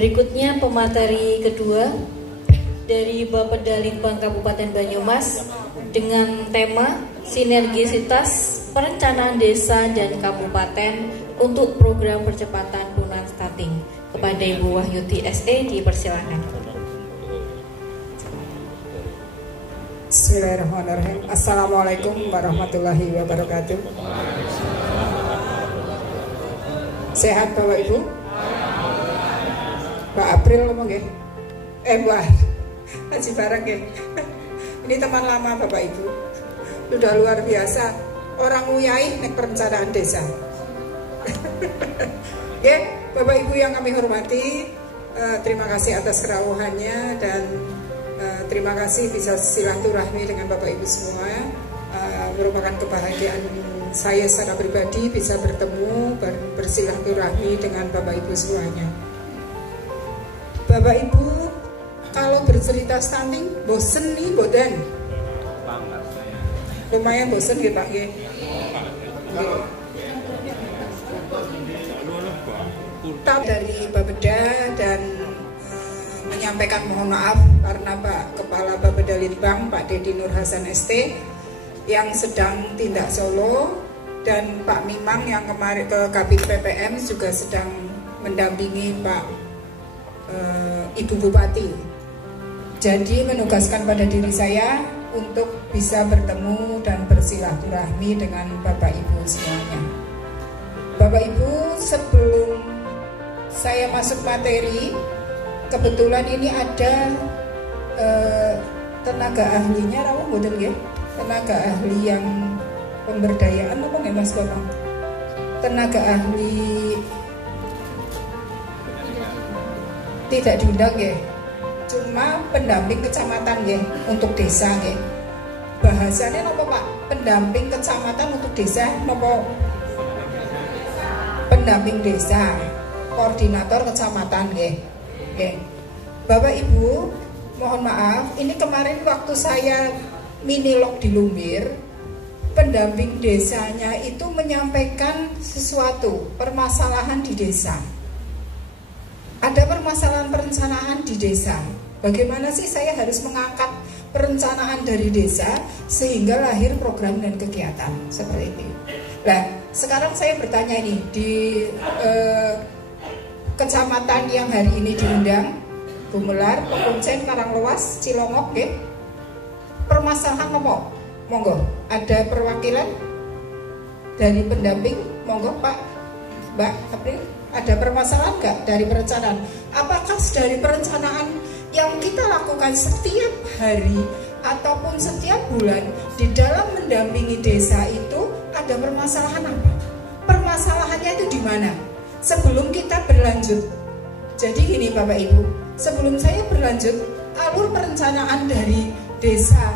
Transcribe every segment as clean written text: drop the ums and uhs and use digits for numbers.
Berikutnya pemateri kedua dari Bapeda Litbang Kabupaten Banyumas dengan tema Sinergisitas Perencanaan Desa dan Kabupaten untuk Program Percepatan Punan Stunting. Kepada Ibu Wahyuti SE dipersilakan. Bismillahirrahmanirrahim. Assalamualaikum warahmatullahi wabarakatuh. Sehat Bapak Ibu? Mbak April ngomong ya? Mbak Haji Barang ya? Ini teman lama Bapak Ibu. Sudah luar biasa. Orang Uyai nek perencanaan desa. Oke, Bapak Ibu yang kami hormati, terima kasih atas kerawuhannya dan terima kasih bisa silaturahmi dengan Bapak Ibu semua. Merupakan kebahagiaan saya secara pribadi bisa bertemu bersilaturahmi dengan Bapak Ibu semuanya. Bapak Ibu, kalau bercerita stunting bosen nih boten? Lumayan bosen ya Pak ya. Dari Bapeda dan menyampaikan mohon maaf karena Pak Kepala Bapeda Litbang Pak Dedi Nur Hasan ST yang sedang tindak solo dan Pak Mimang yang kemarin ke Kabin PPM juga sedang mendampingi Pak Ibu Bupati. Jadi menugaskan pada diri saya untuk bisa bertemu dan bersilaturahmi dengan Bapak Ibu semuanya. Bapak Ibu, sebelum saya masuk materi, kebetulan ini ada tenaga ahlinya, rawa model ya, tenaga ahli yang pemberdayaan apa nggak Mas Bambang? Tenaga ahli tidak diundang ya, cuma pendamping kecamatan ya untuk desa ya. Bahasanya apa Pak? Pendamping kecamatan untuk desa, apa? Pendamping desa, koordinator kecamatan ya. Oke. Bapak Ibu, mohon maaf, ini kemarin waktu saya minilog di Lumbir, pendamping desanya itu menyampaikan sesuatu, permasalahan di desa. Ada permasalahan perencanaan di desa. Bagaimana sih saya harus mengangkat perencanaan dari desa sehingga lahir program dan kegiatan seperti itu. Nah, sekarang saya bertanya ini di kecamatan yang hari ini diundang, Gumelar, Pekuncen, Karanglewas, Cilongok, ya. Permasalahan apa? Monggo, ada perwakilan dari pendamping, monggo Pak, Mbak April, ada permasalahan nggak dari perencanaan? Apakah dari perencanaan yang kita lakukan setiap hari ataupun setiap bulan di dalam mendampingi desa itu ada permasalahan apa? Permasalahannya itu di mana? Sebelum kita berlanjut, jadi gini Bapak Ibu, sebelum saya berlanjut, alur perencanaan dari desa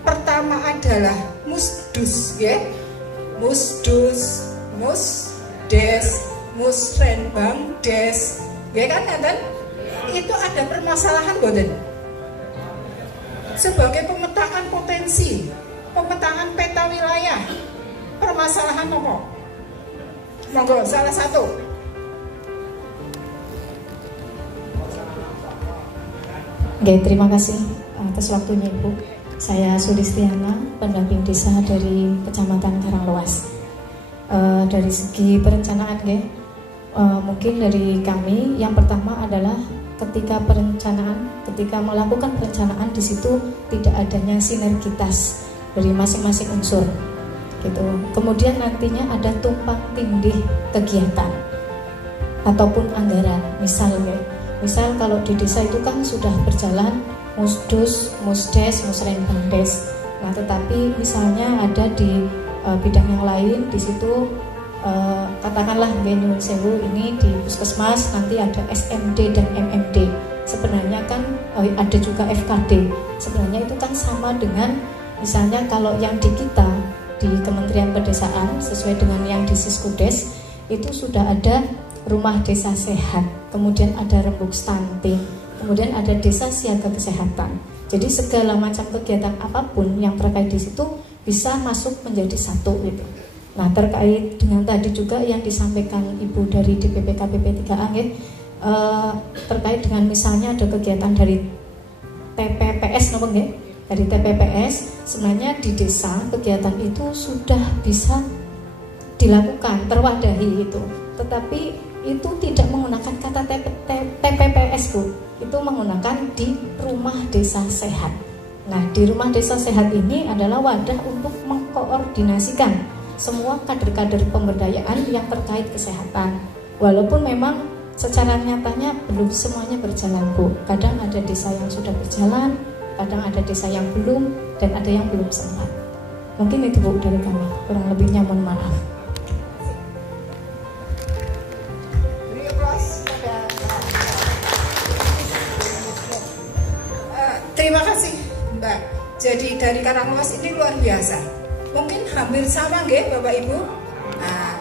pertama adalah musdus, ya, musdus, musdes, musrenbang, des, ya kan, kan? Itu ada permasalahan, boten? Sebagai pemetaan potensi, pemetaan peta wilayah, permasalahan apa? Monggo, salah satu. Oke, terima kasih atas waktunya Ibu. Saya Sulistiana, pendamping desa dari Kecamatan Karanglewas. Dari segi perencanaan, mungkin dari kami yang pertama adalah ketika melakukan perencanaan di situ tidak adanya sinergitas dari masing-masing unsur. Gitu. Kemudian nantinya ada tumpang tindih kegiatan ataupun anggaran. Misal kalau di desa itu kan sudah berjalan musdus, musdes, musrenbangdes. Nah, tetapi misalnya ada di bidang yang lain di situ, katakanlah nyuwun sewu ini di puskesmas nanti ada SMD dan MMD. Sebenarnya kan ada juga FKD. Sebenarnya itu kan sama dengan misalnya kalau yang di kita di Kementerian Pedesaan sesuai dengan yang di Siskudes itu sudah ada rumah desa sehat, kemudian ada rembuk stunting, kemudian ada desa siaga kesehatan. Jadi segala macam kegiatan apapun yang terkait di situ bisa masuk menjadi satu gitu. Nah, terkait dengan tadi juga yang disampaikan Ibu dari DPP KPP 3A ya, terkait dengan misalnya ada kegiatan dari TPPS nomor ya, dari TPPS, sebenarnya di desa kegiatan itu sudah bisa dilakukan, terwadahi itu. Tetapi itu tidak menggunakan kata TPPS Bu, itu menggunakan di rumah desa sehat. Nah, di rumah desa sehat ini adalah wadah untuk mengkoordinasikan semua kader-kader pemberdayaan yang terkait kesehatan. Walaupun memang secara nyatanya belum semuanya berjalan Bu. Kadang ada desa yang sudah berjalan, kadang ada desa yang belum, dan ada yang belum sempat. Mungkin itu Bu dari kami, kurang lebihnya mohon maaf. Terima kasih Mbak. Jadi dari Karanglewas ini luar biasa. Mungkin hampir sama nggih Bapak Ibu. Nah,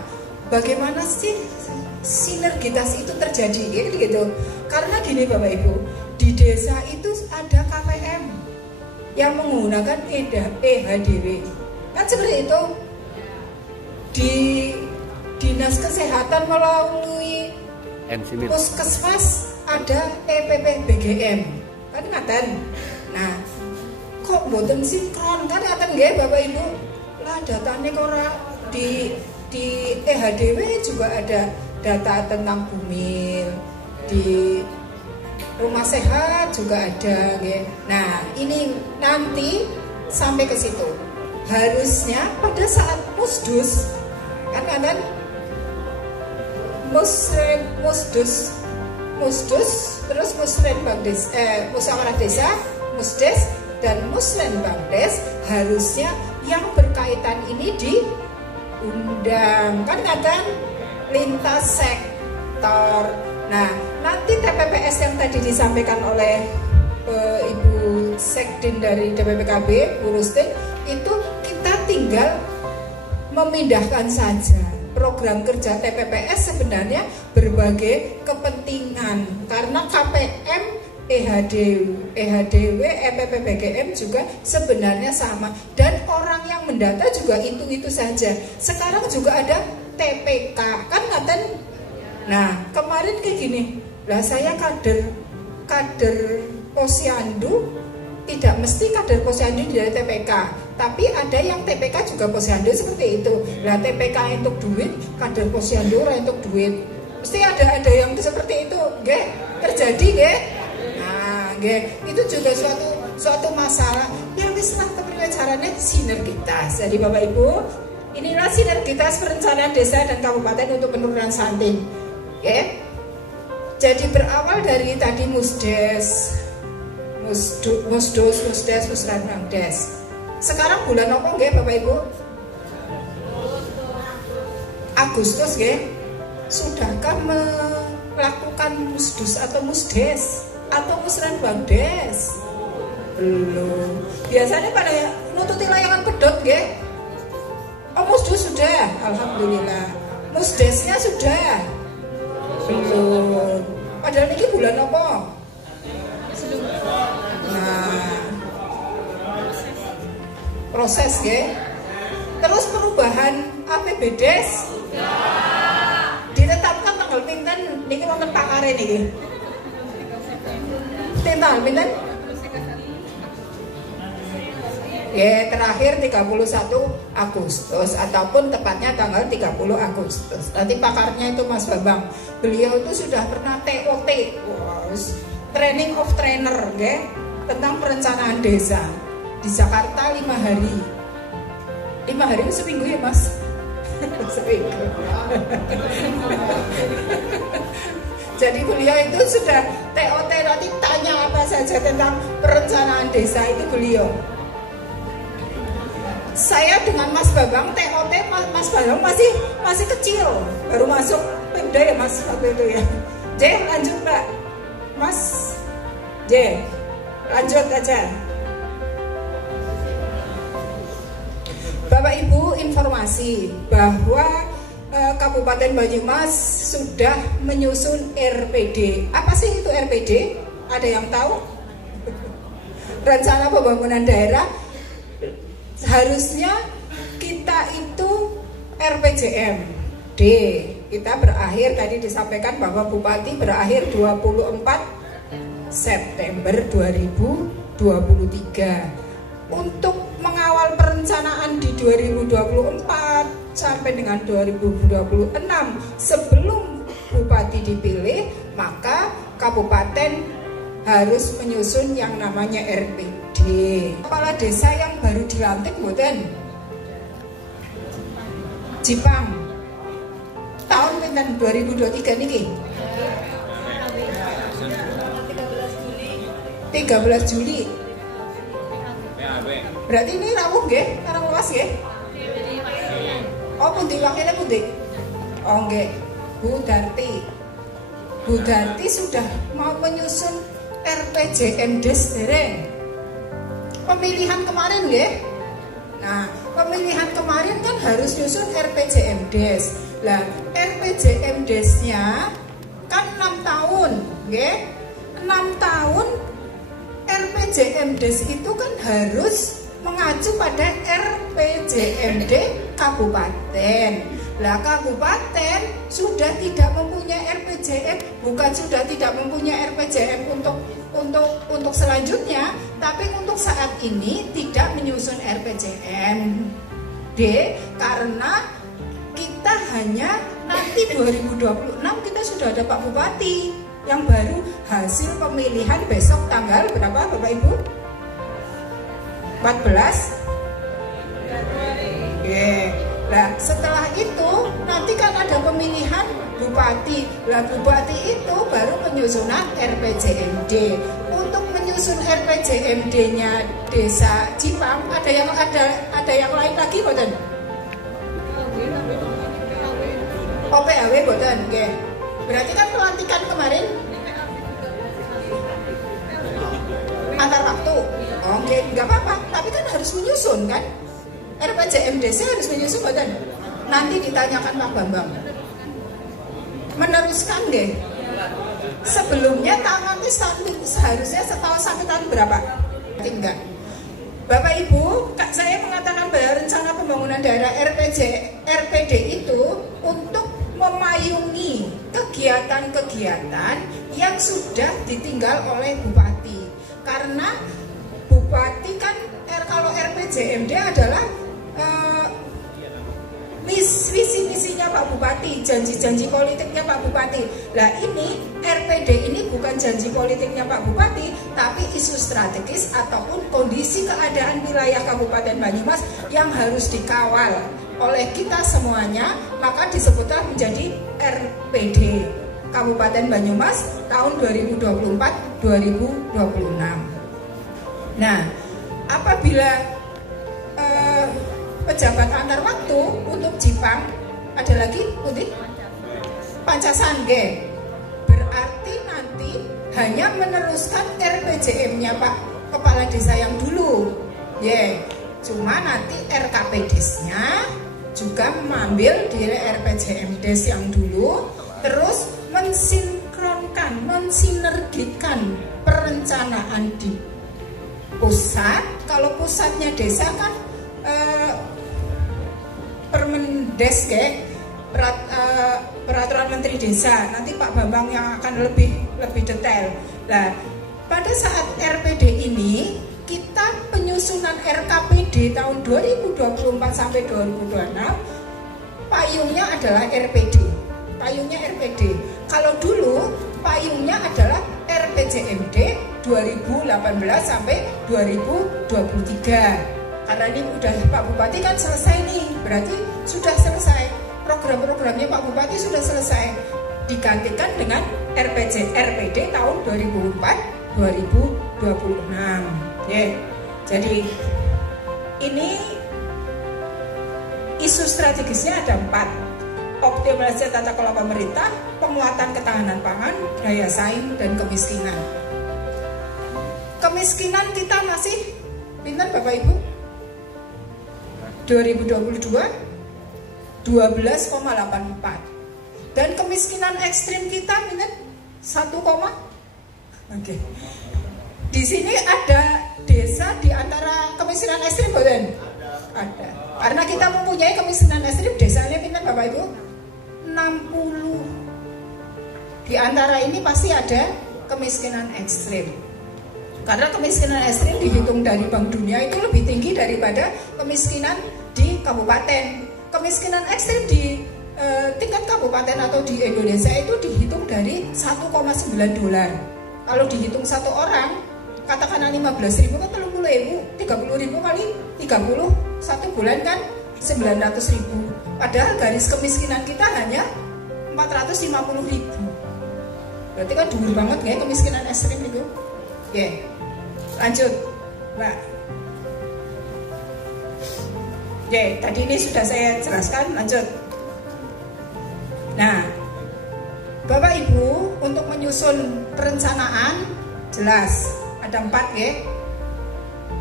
bagaimana sih sinergitas itu terjadi gitu? Karena gini Bapak Ibu, di desa itu ada KPM yang menggunakan EHDW. Kan seperti itu. Di Dinas Kesehatan melalui Puskesmas ada EPPBGM. Kan ngaten. Nah, kok mboten sinkron kan ngaten nggih Bapak Ibu? Lah datanya kok ora di EHDW juga ada data tentang bumil, di rumah sehat juga ada nggih. Nah, ini nanti sampai ke situ. Harusnya pada saat Musdus kan Musdus terus Musrenbangdes, Musyawarah Desa, Musdes dan Musrenbangdes harusnya yang berkaitan ini diundang kan lintas sektor. Nah, nanti TPPS yang tadi disampaikan oleh Ibu Sekdin dari DPPKB, Bu Rustin, itu kita tinggal memindahkan saja. Program kerja TPPS sebenarnya berbagai kepentingan karena KPM, EHDW, EPPBGM juga sebenarnya sama dan orang yang mendata juga itu saja. Sekarang juga ada TPK kan ngaten. Nah, kemarin kayak gini. Lah saya kader Posyandu, tidak mesti kader Posyandu dari TPK, tapi ada yang TPK juga Posyandu seperti itu. Lah TPK untuk duit, kader Posyandu orang untuk duit. Mesti ada yang seperti itu, nggih? Terjadi nggih? Nah, nggih. Itu juga suatu masalah. Ya wis lah kepriwe carane sinergitas. Jadi Bapak Ibu, inilah sinergitas perencanaan desa dan kabupaten untuk penurunan stunting. Nggih. Jadi berawal dari tadi Musdes, Musrenbangdes. Sekarang bulan apa nggih Bapak Ibu? Agustus nggih. Sudahkah melakukan Musdus atau Musdes atau Musrenbangdes? Belum. Biasanya pada nututi layangan pedot nggih. Oh, Musdus sudah, alhamdulillah. Musdesnya sudah. Belum. Padahal ini bulan apa? Nah, proses ya. Terus perubahan APBDes ditetapkan tanggal pinten niki wonten pakare niki. Tanggal pinten? Ya, terakhir 31 Agustus ataupun tepatnya tanggal 30 Agustus. Nanti pakarnya itu Mas Bambang. Beliau itu sudah pernah TOT, Training of Trainer, okay? Tentang perencanaan desa di Jakarta 5 hari. 5 hari itu seminggu ya Mas? Seminggu. Jadi beliau itu sudah TOT, nanti tanya apa saja tentang perencanaan desa itu beliau. Saya dengan Mas Bambang TOT, Mas Bambang masih kecil, baru masuk Pemda ya Mas waktu itu ya. J, lanjut Mbak. Mas J, lanjut aja. Bapak Ibu, informasi bahwa Kabupaten Banyumas sudah menyusun RPD. Apa sih itu RPD? Ada yang tahu? Rencana Pembangunan Daerah. Harusnya kita itu RPJMD kita berakhir, tadi disampaikan bahwa Bupati berakhir 24 September 2023. Untuk mengawal perencanaan di 2024 sampai dengan 2026 sebelum Bupati dipilih, maka kabupaten harus menyusun yang namanya RPD. Kepala desa yang baru dilantik mboten? Jipang tahun pinten 2023 niki? 13 Juli. Berarti ini rawuh nggih, Karang Lewas nggih? Oh, pundi wakilnya pundi? Oh nggih, Bu Darti. Bu Darti sudah mau menyusun RPJMD dereng. Pemilihan kemarin nggih. Nah, pemilihan kemarin kan harus nyusun RPJMDes. Lah, RPJMDesnya kan 6 tahun, nggih. 6 tahun RPJMDes itu kan harus mengacu pada RPJMD kabupaten. Lah, kabupaten sudah tidak mempunyai RPJM, bukan sudah tidak mempunyai RPJM untuk selanjutnya, tapi untuk saat ini tidak menyusun RPJMD karena kita hanya nanti 2026 kita sudah ada Pak Bupati yang baru hasil pemilihan besok tanggal berapa Bapak Ibu? 14 Nah, setelah itu nanti kan ada pemilihan bupati. Lah, bupati itu baru penyusunan RPJMD. Untuk menyusun RPJMD-nya Desa Jipang ada yang lain lagi boten? PAW boten, nggih. Berarti kan pelantikan kemarin antar waktu. Oh, nggih, nggak apa-apa, tapi kan harus menyusun kan? RPJMDC harus menyusun badan. Nanti ditanyakan Pak Bambang. Meneruskan deh. Sebelumnya nanti seharusnya setahun sampai tahun berapa? Enggak. Bapak Ibu, saya mengatakan bahwa rencana pembangunan daerah RPD itu untuk memayungi kegiatan-kegiatan yang sudah ditinggal oleh Bupati. Karena Bupati kan kalau RPJMD adalah visi misinya Pak Bupati, janji-janji politiknya Pak Bupati. Lah, ini RPD ini bukan janji politiknya Pak Bupati, tapi isu strategis ataupun kondisi keadaan wilayah Kabupaten Banyumas yang harus dikawal oleh kita semuanya, maka disebutlah menjadi RPD Kabupaten Banyumas tahun 2024-2026. Nah, apabila pejabat antar waktu untuk Jipang ada lagi putih Pancasangge, berarti nanti hanya meneruskan RPJM-nya Pak Kepala Desa yang dulu, cuma nanti RKPDes-nya juga mengambil dari RPJMDes yang dulu, terus mensinkronkan, mensinergikan perencanaan di pusat. Kalau pusatnya desa kan Permendes peraturan Menteri Desa, nanti Pak Bambang yang akan lebih detail. Nah, pada saat RPD ini kita penyusunan RKPD tahun 2024 sampai 2026 payungnya adalah RPD. Kalau dulu payungnya adalah RPJMD 2018 sampai 2023. Karena ini udah Pak Bupati kan selesai nih, berarti sudah selesai program-programnya Pak Bupati sudah selesai, digantikan dengan RPD tahun 2004-2026. Jadi ini isu strategisnya ada 4: optimalisasi tata kelola pemerintah, penguatan ketahanan pangan, daya saing, dan kemiskinan. Kemiskinan kita masih pinten Bapak Ibu? 2022 12,84, dan kemiskinan ekstrim kita minat 1, oke. Di sini ada desa di antara kemiskinan ekstrim bukan? Ada. Karena kita mempunyai kemiskinan ekstrim, desanya pintar Bapak Ibu 60. Di antara ini pasti ada kemiskinan ekstrim. Karena kemiskinan ekstrim dihitung dari Bank Dunia itu lebih tinggi daripada kemiskinan di kabupaten. Kemiskinan ekstrim di tingkat kabupaten atau di Indonesia itu dihitung dari $1,9. Kalau dihitung satu orang, katakanlah 15.000 kan 30.000, 30.000 kali 30 satu bulan kan 900.000. Padahal garis kemiskinan kita hanya 450.000. Berarti kan dulu banget ya kemiskinan ekstrim itu. Ya, lanjut, Mbak. Ya, tadi ini sudah saya jelaskan. Lanjut. Nah, Bapak Ibu untuk menyusun perencanaan jelas ada 4 ya.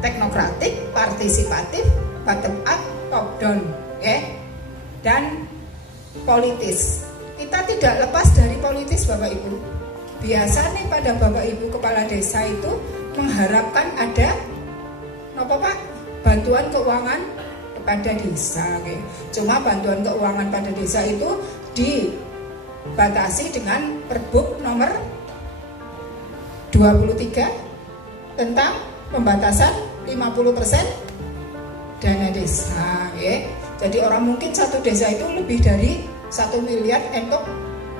Teknokratik, partisipatif, bottom up, top down ya. Dan politis. Kita tidak lepas dari politis Bapak Ibu. Biasa nih pada Bapak Ibu kepala desa itu mengharapkan ada apa Pak? Bantuan keuangan kepada desa ya. Cuma bantuan keuangan pada desa itu dibatasi dengan Perbuk nomor 23 tentang pembatasan 50% dana desa ya. Jadi orang mungkin satu desa itu lebih dari 1 miliar untuk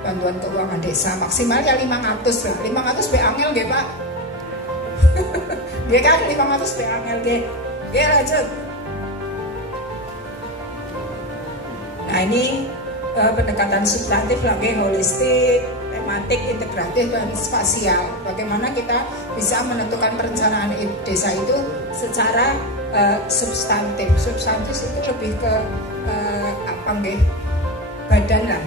bantuan keuangan desa, maksimal ya 500 lah. 500 be angel nggih Pak. Nggih kan 500 be angel nggih. Nggih lanjut. Nah ini pendekatan substantif lagi, holistik, tematik, integratif, dan spasial. Bagaimana kita bisa menentukan perencanaan desa itu secara substantif. Substantif itu lebih ke apa nggih? Badan lah,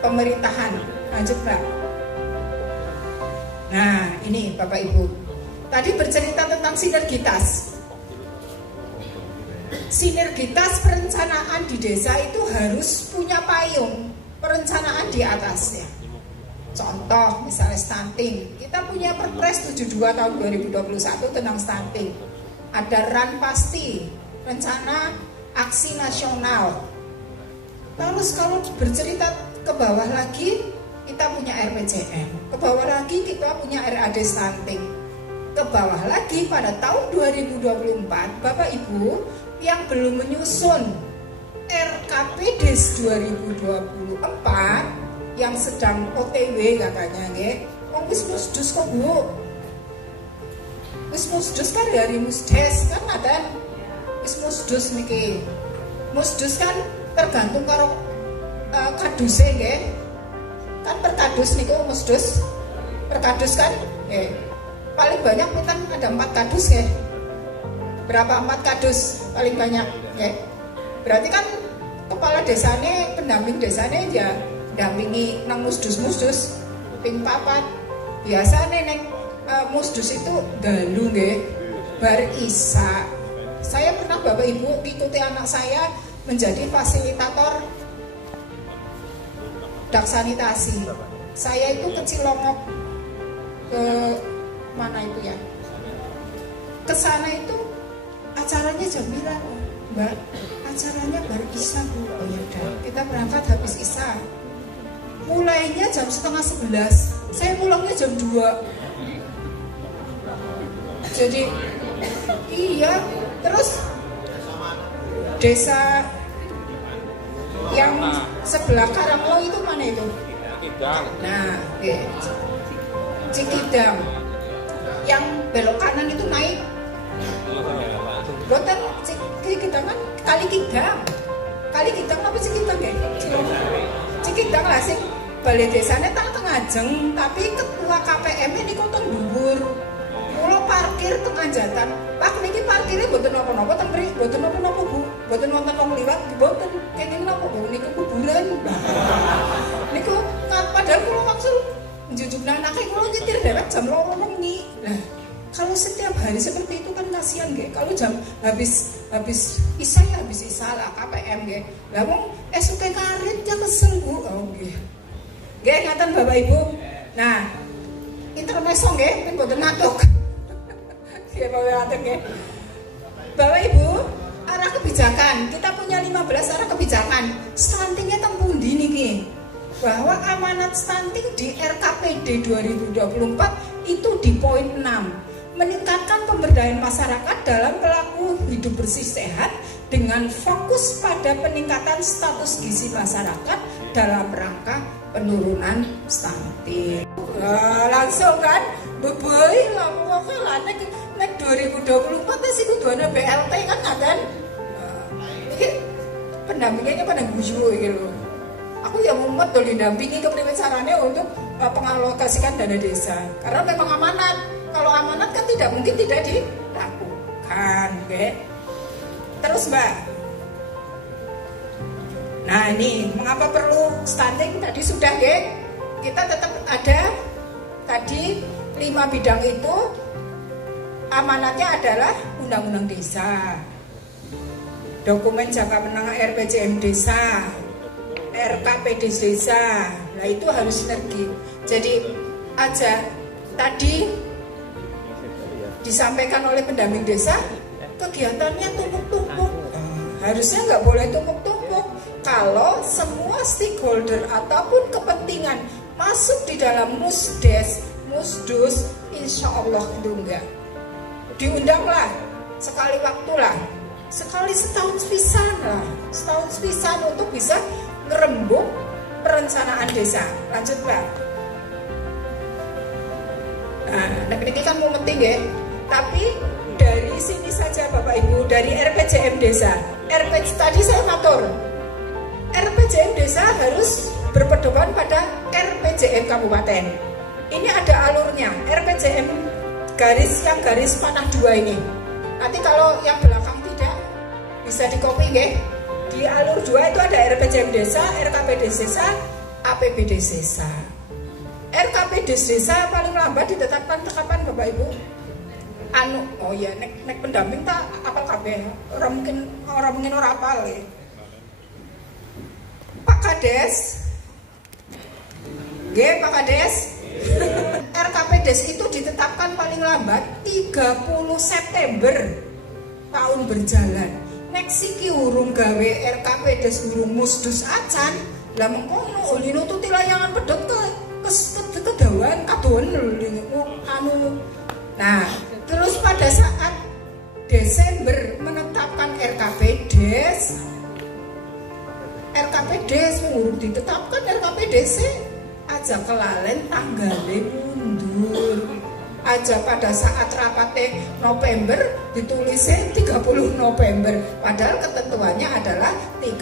pemerintahan. Lanjut Mbak. Nah ini Bapak Ibu tadi bercerita tentang sinergitas. Sinergitas perencanaan di desa itu harus punya payung perencanaan di atasnya. Contoh misalnya stunting, kita punya Perpres 72 tahun 2021 tentang stunting. Ada Ranpasti, rencana aksi nasional. Terus kalau bercerita ke bawah lagi, kita punya RPJM. Ke bawah lagi kita punya RAD stunting. Ke bawah lagi pada tahun 2024, Bapak Ibu yang belum menyusun RKPDes 2024 yang sedang OTW katanya nggih. Wong wis musdus kok Bu. Wis musdus kan dari musdes kan ada wis musdus niki. Musdus kan tergantung karo kaduse nggih. Kan perkadus niku musdus. Perkadus kan nggih. Paling banyak pinten ada 4 kadus nggih. Berapa 4 kadus paling banyak nggih. Berarti kan kepala desanya, pendamping desanya ya dampingi nang musdus-musdus ping 4. Biasane neng musdus itu dalu nggih bar isa. Saya pernah Bapak Ibu ikuti anak saya menjadi fasilitator dak sanitasi. Saya itu ke Cilongok, ke mana itu ya? Ke sana itu acaranya jam berapa? Mbak, acaranya baru Isya Bu. Oh ya udah, kita berangkat habis Isya. Mulainya jam 10:30. Saya pulangnya jam 2. Jadi iya, terus desa yang sebelah Karanglo itu mana itu? Nah, Cikidang. Yang belok kanan itu naik. Boten Cikidang kan Kali Kidang. Kali Kidang apa Cikidang nggih? Cikidang lah sing balai desane tak Tengajeng, tapi ketua KPM ini kok teng dhuwur. Mula parkir tengah jatan. Pak niki parkirnya mboten napa-napa teng mriki, mboten napa-napa Bu. Mboten wonten wong liwat, mboten. Kenging napa Bu niku kuburan. Niku padahal kula maksud njujugna anake kula nyetir dewek jam 2 wengi. Lah, kalau setiap hari seperti itu kan kasihan nggih. Kalau jam habis Isya ya habis Isya lah KPM nggih. Lah wong esuke karit ya kesel Bu. Oh nggih. Nggih ngaten Bapak Ibu. Nah, intermezzo nggih mboten natuk. Bapak Ibu, arah kebijakan. Kita punya 15 arah kebijakan. Stuntingnya tempundi niki. Bahwa amanat stunting di RKPD 2024 itu di poin 6. Meningkatkan pemberdayaan masyarakat dalam pelaku hidup bersih sehat dengan fokus pada peningkatan status gizi masyarakat dalam rangka penurunan stunting. Langsung kan, beboy lah nek 2024 sih kudu ana BLT kan ngaten. Iki pendampingannya pada guyu iki lho. Aku ya mumet to didampingi kepriwe carane untuk pengalokasikan dana desa. Karena memang amanat. Kalau amanat kan tidak mungkin tidak dilakukan, nggih. Terus Mbak. Nah, ini mengapa perlu stunting tadi sudah, nggih. Kita tetap ada tadi 5 bidang itu amanatnya adalah Undang-Undang Desa, dokumen jangka menengah RPJM Desa, RKPD Desa. Nah itu harus sinergi. Jadi aja tadi disampaikan oleh pendamping desa, kegiatannya tumpuk-tumpuk. Harusnya nggak boleh tumpuk-tumpuk. Kalau semua stakeholder ataupun kepentingan masuk di dalam musdes, musdus, insya Allah itu enggak. Diundanglah sekali waktulah, sekali setahun pisan lah, setahun pisan untuk bisa ngerembuk perencanaan desa. Lanjut Mbak. Nah, ini kan mau penting ya. Tapi dari sini saja Bapak Ibu, dari RPJM Desa, tadi saya matur, RPJM Desa harus berpedoman pada RPJM Kabupaten. Ini ada alurnya, RPJM garis panah 2 ini. Nanti kalau yang belakang tidak bisa di copy ya. Di alur 2 itu ada RPJM Desa, RKPD Desa, APBD Desa. RKPD Desa paling lambat ditetapkan kapan Bapak Ibu? Oh ya, nek pendamping tak apal kabeh. Orang mungkin ora apal ya. Pak Kades. Nggih, Pak Kades. RKPDes itu ditetapkan paling lambat 30 September tahun berjalan. Nek siki urung gawe RKPDes urung musdus acan, lah mengkono nututi layangan pedhot kedawan kadoan anu. Nah, terus pada saat Desember menetapkan RKPDes urung ditetapkan RKPDes aja kelalen tanggalnya mundur. Aja pada saat rapatnya November ditulisnya 30 November padahal ketentuannya adalah 30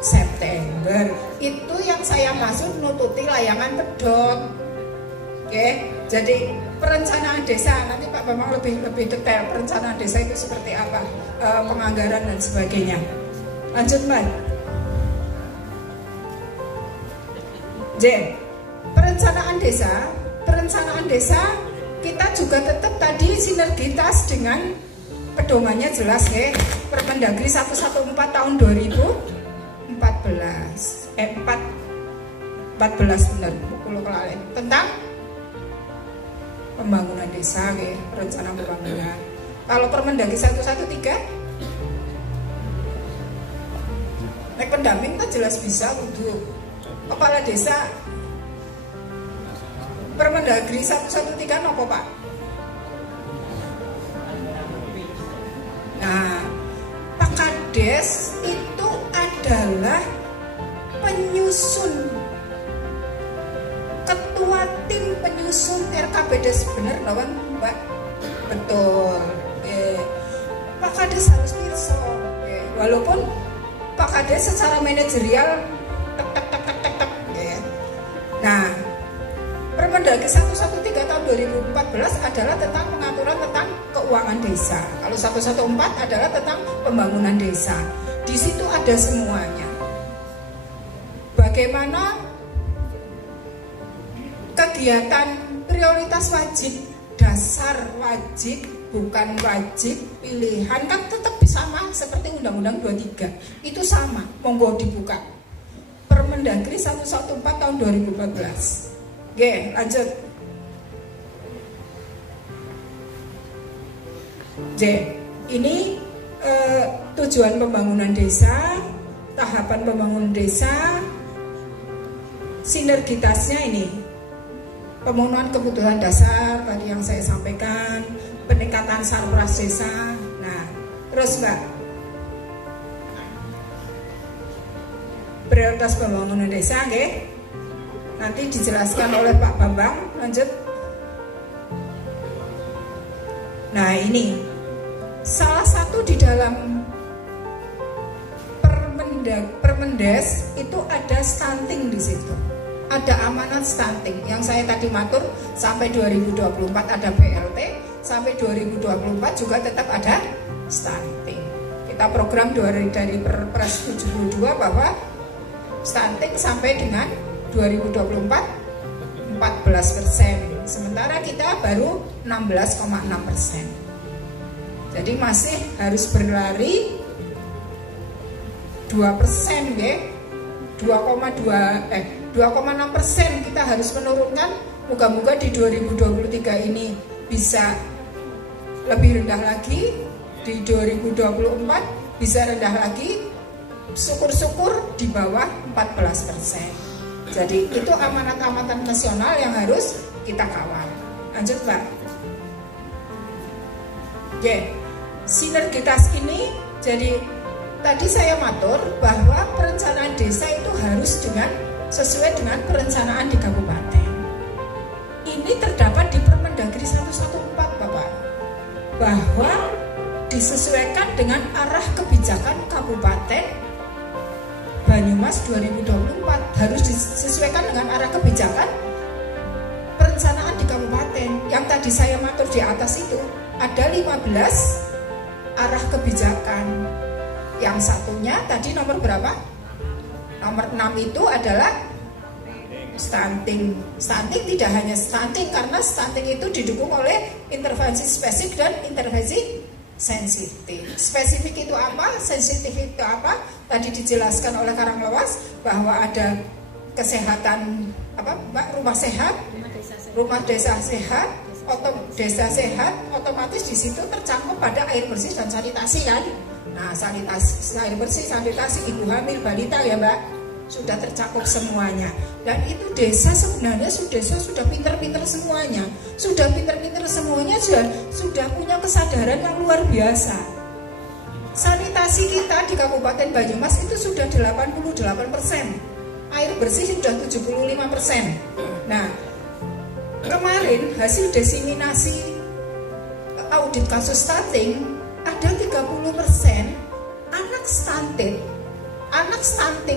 September. Itu yang saya maksud nututi layangan pedot. Oke, jadi perencanaan desa nanti Pak Bambang lebih detail perencanaan desa itu seperti apa, penganggaran dan sebagainya. Lanjut Mbak. J. Perencanaan desa kita juga tetap tadi sinergitas dengan pedomannya jelas ya. Permendagri 114 tahun 2014 14 benar kalau kelalen tentang pembangunan desa ya, rencana pembangunan. Kalau Permendagri 113 nek pendamping kan jelas bisa untuk kepala desa. Permendagri 113 apa Pak? Nah, Pak Kades itu adalah penyusun, ketua tim penyusun RKPDes, bener lawan Mbak? Betul. Pak Kades harus pirsa. Walaupun Pak Kades secara manajerial tek. Nah, Permendagri 113 tahun 2014 adalah tentang pengaturan tentang keuangan desa. Kalau 114 adalah tentang pembangunan desa. Di situ ada semuanya. Bagaimana kegiatan prioritas wajib, dasar wajib, bukan wajib, pilihan kan tetap sama seperti Undang-Undang 23. Itu sama, monggo dibuka. Permendagri 114 tahun 2014. Oke, lanjut. J. Ini tujuan pembangunan desa, tahapan pembangunan desa, sinergitasnya ini, pemenuhan kebutuhan dasar tadi yang saya sampaikan, peningkatan sarpras desa. Nah, terus Mbak, prioritas pembangunan desa, nanti dijelaskan oleh Pak Bambang. Lanjut. Nah, ini salah satu di dalam Permendes itu ada stunting di situ. Ada amanat stunting yang saya tadi matur sampai 2024 ada BLT, sampai 2024 juga tetap ada stunting. Kita program dari Perpres 72 bahwa stunting sampai dengan 2024 14%, sementara kita baru 16,6%. Jadi masih harus berlari 2%, 2,6% kita harus menurunkan. Moga-moga di 2023 ini bisa lebih rendah lagi, di 2024 bisa rendah lagi, syukur-syukur di bawah 14%. Jadi itu amanat-amanat nasional yang harus kita kawal. Lanjut Pak. Sinergitas ini, jadi tadi saya matur bahwa perencanaan desa itu harus sesuai dengan perencanaan di kabupaten. Ini terdapat di Permendagri 114 Bapak, bahwa disesuaikan dengan arah kebijakan Kabupaten Banyumas 2024, harus disesuaikan dengan arah kebijakan perencanaan di kabupaten. Yang tadi saya matur di atas itu ada 15 arah kebijakan. Yang satunya tadi nomor berapa? Nomor 6 itu adalah stunting. Stunting tidak hanya stunting, karena stunting itu didukung oleh intervensi spesifik dan intervensi sensitif. Spesifik itu apa? Sensitif itu apa? Tadi dijelaskan oleh Karanglewas bahwa ada kesehatan rumah sehat, rumah desa sehat, desa sehat, otomatis di situ tercakup pada air bersih dan sanitasi kan. Nah, sanitasi, air bersih, sanitasi, ibu hamil, balita ya Mbak, sudah tercakup semuanya. Dan itu desa sebenarnya sudah pinter-pinter semuanya, sudah punya kesadaran yang luar biasa. Sanitasi kita di Kabupaten Banyumas itu sudah 88%, air bersih sudah 75%. Nah, kemarin hasil diseminasi audit kasus stunting ada 30% anak stunting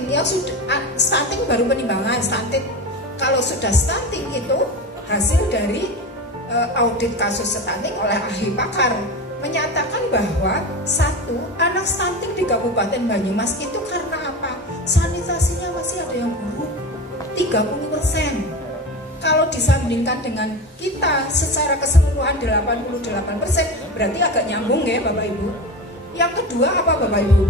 yang sudah stunting baru penimbangan stunting. Kalau sudah stunting itu hasil dari audit kasus stunting oleh ahli pakar menyatakan bahwa satu anak stunting di Kabupaten Banyumas itu karena apa? Sanitasinya masih ada yang buruk, 30%. Kalau disandingkan dengan kita secara keseluruhan 88%, berarti agak nyambung ya Bapak Ibu. Yang kedua apa Bapak Ibu?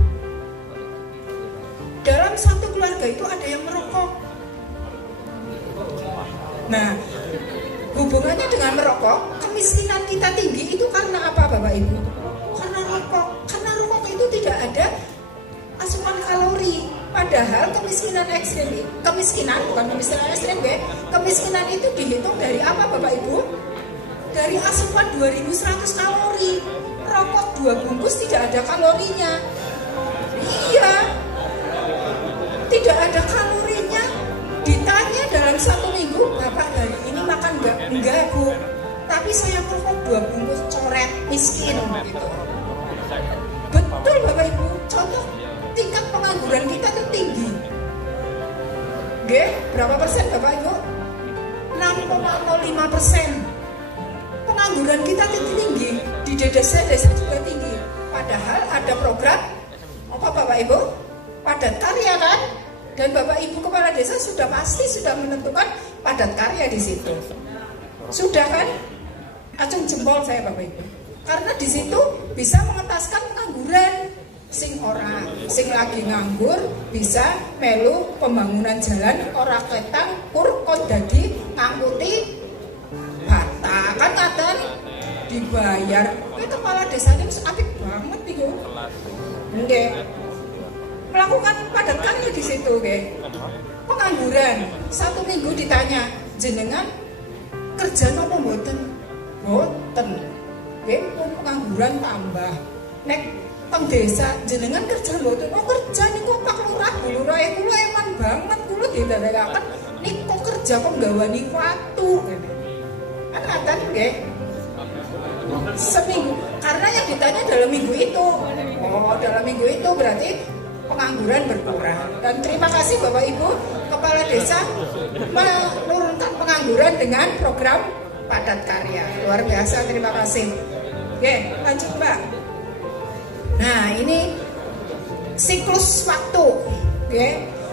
Dalam satu keluarga itu ada yang merokok. Nah, hubungannya dengan merokok, kemiskinan kita tinggi itu karena apa Bapak Ibu? Karena rokok. Karena rokok itu tidak ada asupan kalori. Padahal kemiskinan ekstrim, kemiskinan itu dihitung dari apa Bapak Ibu? Dari asupan 2100 kalori. Rokok 2 bungkus tidak ada kalorinya. Iya, tidak ada kalorinya. Ditanya dalam 1 minggu, Bapak hari ini makan enggak Bu? Tapi saya merokok 2 bungkus, coret, miskin gitu. Betul Bapak Ibu. Contoh, tingkat pengangguran kita itu tinggi. Berapa persen Bapak Ibu? 6,05%. Pengangguran kita tinggi, di desa-desa juga tinggi. Padahal ada program apa Bapak Ibu? Padat karya kan? Dan Bapak Ibu kepala desa sudah menentukan padat karya di situ. Sudah kan? Acung jempol saya Bapak Ibu. Karena di situ bisa mengentaskan pengangguran. Sing lagi nganggur bisa melu pembangunan jalan ora ketang kur kok dadi ngangkuti bata kan katen. dibayar. Kepala desanya wis apik banget iku. Nggih. Melakukan padat karya di situ nggih. Pengangguran, 1 minggu ditanya, jenengan kerja napa mboten? Mboten. Nggih, pengangguran tambah. Nek teng desa jenengan kerja mboten? Oh, kerja niku Pak Lurah, Bu Lurah kula eman banget kula didadekaken niku kerja kok nggawani watu ngene. Kan ngaten nggih. Seminggu, karena yang ditanya dalam minggu itu. Oh, dalam minggu itu berarti pengangguran berkurang. Dan terima kasih Bapak Ibu Kepala Desa menurunkan pengangguran dengan program padat karya. Luar biasa, terima kasih. Oke, lanjut Mbak. Nah, ini siklus waktu. Oke,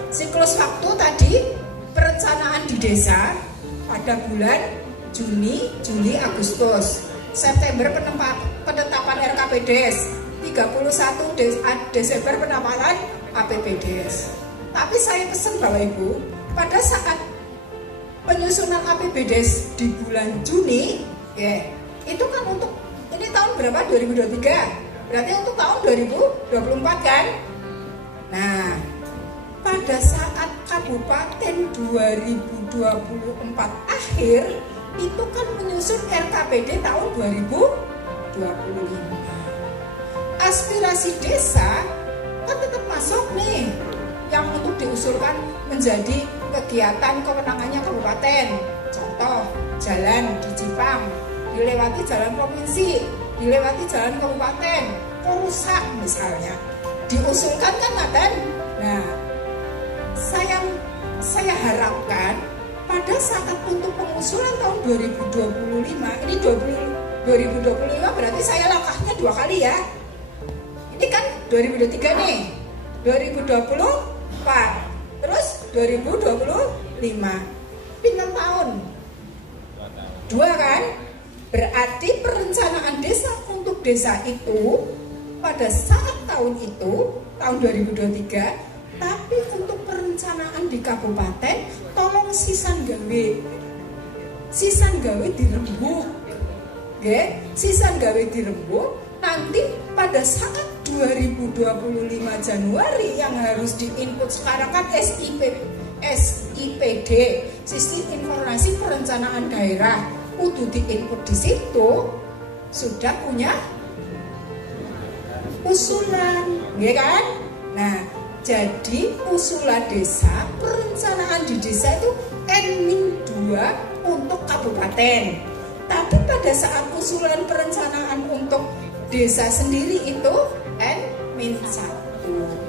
siklus waktu tadi perencanaan di desa pada bulan Juni, Juli, Agustus. September penetapan RKPDes, 31 Desember penetapan APBDes. Tapi saya pesan Bapak Ibu, pada saat penyusunan APBDes di bulan Juni, ya, itu kan untuk ini tahun berapa? 2023. Berarti untuk tahun 2024 kan? Nah, pada saat Kabupaten 2024 akhir itu kan menyusun RKPD tahun 2025. Aspirasi desa kan tetap masuk nih, yang untuk diusulkan menjadi kegiatan kewenangannya kabupaten. Contoh, jalan di Cipang dilewati jalan provinsi, dilewati jalan kabupaten, kok rusak misalnya, diusulkan kan ngaten. Nah, saya harapkan pada saat untuk pengusulan tahun 2025, ini 2025 berarti saya langkahnya 2 kali ya. Ini kan 2023 nih, 2024, terus 2025. Pinten tahun? 2 kan? Berarti perencanaan desa untuk desa itu pada saat tahun itu, tahun 2023, tapi untuk perencanaan di kabupaten tolong sisan gawe dirembuk, sisan gawe dirembuk. Nanti pada saat 2025 Januari yang harus diinput sekarang kan SIPD, Sistem Informasi Perencanaan Daerah, kudu diinput di situ, sudah punya usulan, ya kan? Nah, jadi usulan desa, perencanaan di desa itu N-2 untuk kabupaten. Tapi pada saat usulan perencanaan untuk desa sendiri itu N-1.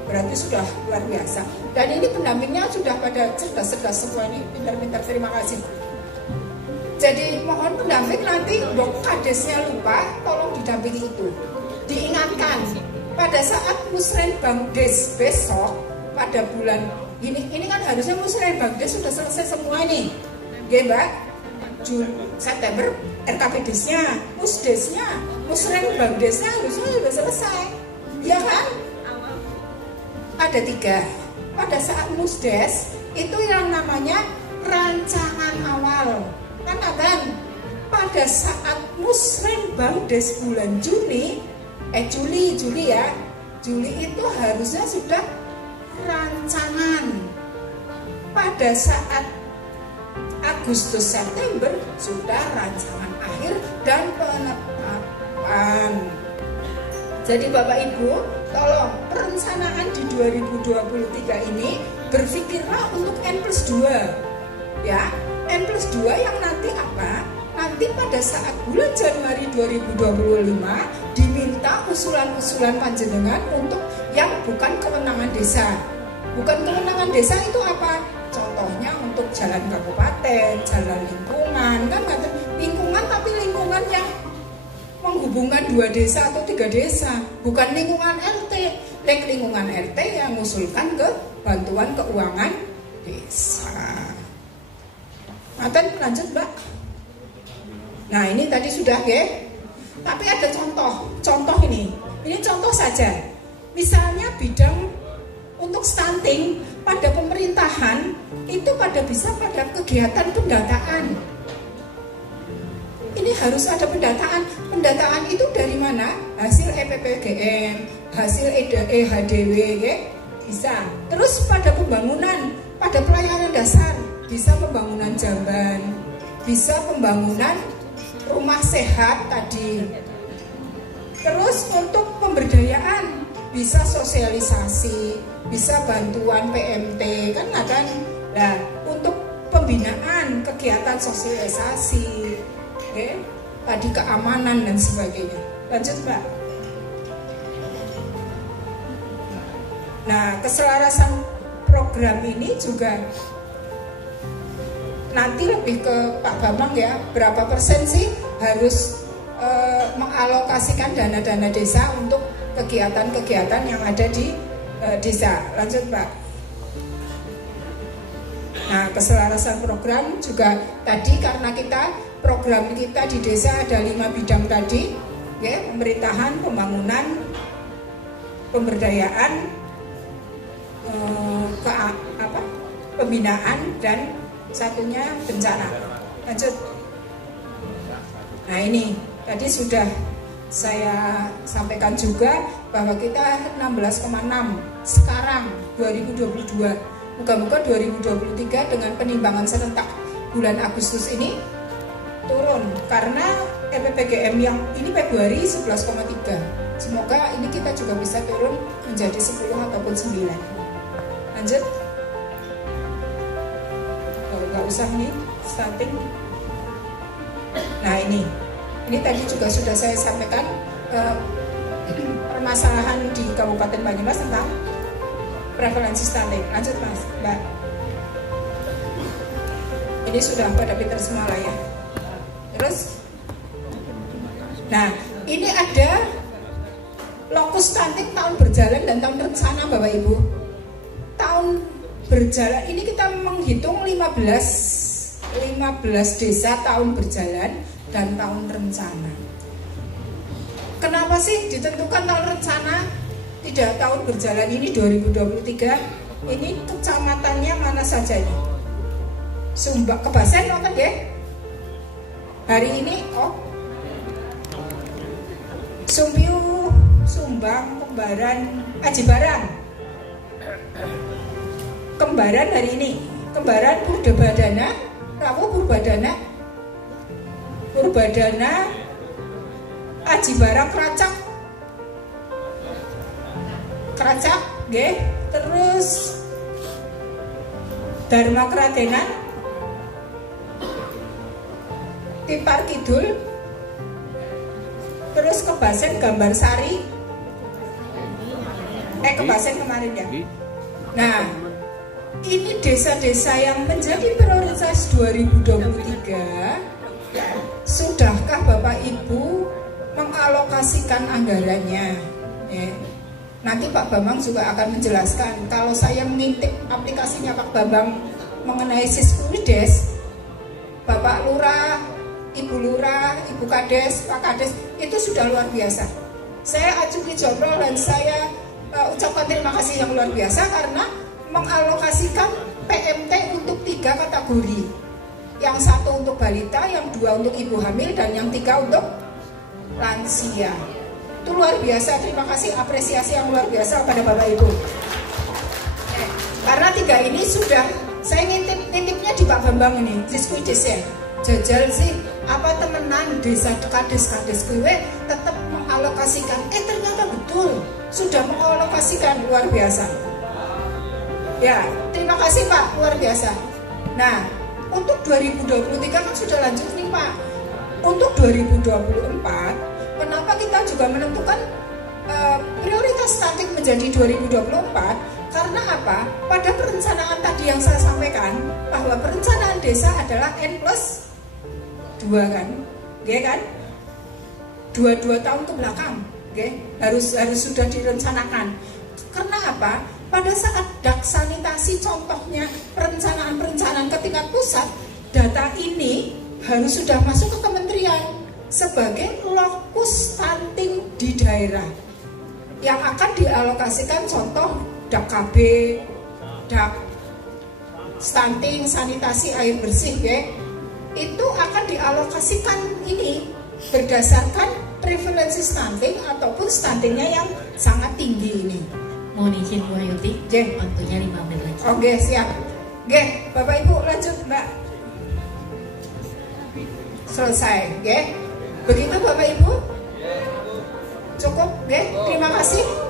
Berarti sudah luar biasa. Dan ini pendampingnya sudah pada cerdas-cerdas semua ini, pintar-pintar, terima kasih. Jadi mohon pendamping nanti kadesnya lupa, tolong didampingi itu. Diingatkan. Pada saat Musrenbangdes besok pada bulan ini kan harusnya Musrenbangdes sudah selesai semua nih, ya Mbak. September RKPDesnya, Musdesnya, Musrenbangdesnya harusnya sudah selesai, ya kan? Ada 3. Pada saat Musdes itu yang namanya rancangan awal, kan? Pada saat Musrenbangdes bulan Juli ya, Juli itu harusnya sudah rancangan. Pada saat Agustus September sudah rancangan akhir dan penetapan. Jadi Bapak Ibu, tolong perencanaan di 2023 ini berpikirlah untuk N+2 ya. N+2 yang nanti apa? Nanti pada saat bulan Januari 2025 diminta usulan-usulan panjenengan untuk yang bukan kewenangan desa. Bukan kewenangan desa itu apa? Contohnya untuk jalan kabupaten, jalan lingkungan, kan lingkungan tapi lingkungan yang menghubungkan 2 desa atau 3 desa, bukan lingkungan RT. Lingkungan RT yang mengusulkan ke bantuan keuangan desa. Maten lanjut Mbak. Nah ini tadi sudah ya, tapi ada contoh ini contoh saja. Misalnya bidang untuk stunting pada pemerintahan itu pada bisa pada kegiatan pendataan. Ini ini harus ada pendataan. Pendataan itu dari mana? Hasil EPPGM, hasil EHDW, ya? Bisa. Terus pada pembangunan, pada pelayanan dasar, bisa pembangunan jamban, bisa pembangunan rumah sehat tadi. Terus untuk pemberdayaan, bisa sosialisasi, bisa bantuan PMT, kan ada. Nah, untuk pembinaan kegiatan sosialisasi, okay? Tadi keamanan dan sebagainya. Lanjut, Mbak. Nah, keselarasan program ini juga nanti lebih ke Pak Bambang ya, berapa persen sih harus mengalokasikan dana-dana desa untuk kegiatan-kegiatan yang ada di desa. Lanjut, Pak. Nah, keselarasan program juga tadi karena program kita di desa ada 5 bidang tadi, ya, pemerintahan, pembangunan, pemberdayaan, pembinaan, dan satunya bencana. Lanjut. Nah, ini tadi sudah saya sampaikan juga bahwa kita 16,6 sekarang 2022. Moga-moga 2023 dengan penimbangan serentak bulan Agustus ini turun, karena EPPGM yang ini Februari 11,3. Semoga ini kita juga bisa turun menjadi 10 ataupun 9. Lanjut. Nggak usah nih starting. Nah, ini tadi juga sudah saya sampaikan permasalahan di Kabupaten Banyumas tentang prevalensi stunting. Lanjut, Mas, Mbak. Ini sudah pada pinter semua lah ya. Terus, nah, ini ada lokus stunting tahun berjalan dan tahun rencana, Bapak Ibu. Tahun berjalan ini kita menghitung 15 desa tahun berjalan dan tahun rencana. Kenapa sih ditentukan tahun rencana, tidak tahun berjalan? Ini 2023. Ini kecamatannya mana saja ini? Sumbang, Kebasen nonton ya? Hari ini, Sumpiu, Sumbang, Kembaran, Aji Barang. Kembaran hari ini, Kembaran, Purbadana, Rawu Purbadana, Aji Barang, Keracak, nggih. Terus Dharma Kradenan, Tipar Kidul, terus Kebasen Gambar Sari, Kebasen kemarin ya. Nah, ini desa-desa yang menjadi prioritas 2023. Sudahkah Bapak Ibu mengalokasikan anggarannya? Ya. Nanti Pak Bambang juga akan menjelaskan. Kalau saya mengintip aplikasinya Pak Bambang mengenai Siskuides, Bapak Lurah, Ibu Lurah, Ibu Kades, Pak Kades, itu sudah luar biasa. Saya acungi jempol dan saya ucapkan terima kasih yang luar biasa karena mengalokasikan PMT untuk 3 kategori. Yang 1 untuk balita, yang 2 untuk ibu hamil, dan yang 3 untuk lansia. Itu luar biasa. Terima kasih, apresiasi yang luar biasa pada Bapak Ibu. Karena 3 ini sudah saya ngintipnya di Pak Bambang ini, Siskuides ya. Jajal sih, apa temenan desa kades gue tetap mengalokasikan. Ternyata betul, sudah mengalokasikan, luar biasa. Ya, terima kasih Pak, luar biasa. Nah, untuk 2023 kan sudah lanjut nih Pak. Untuk 2024, kenapa kita juga menentukan prioritas stunting menjadi 2024? Karena apa? Pada perencanaan tadi yang saya sampaikan, bahwa perencanaan desa adalah N+2 kan, ya kan? 22 tahun ke belakang, okay? harus sudah direncanakan. Karena apa? Pada saat dak sanitasi, contohnya perencanaan ke tingkat pusat, data ini harus sudah masuk ke kementerian sebagai lokus stunting di daerah yang akan dialokasikan, contoh dak KB, dak stunting, sanitasi, air bersih, ya. itu akan dialokasikan ini berdasarkan prevalensi stunting ataupun stuntingnya yang sangat tinggi ini. Mohon izin Bu Ayuti, waktunya 5 menit lagi. Oke, siap. Oke, Bapak Ibu lanjut Mbak. Selesai, oke. Begitu Bapak Ibu? Cukup, oke. Terima kasih.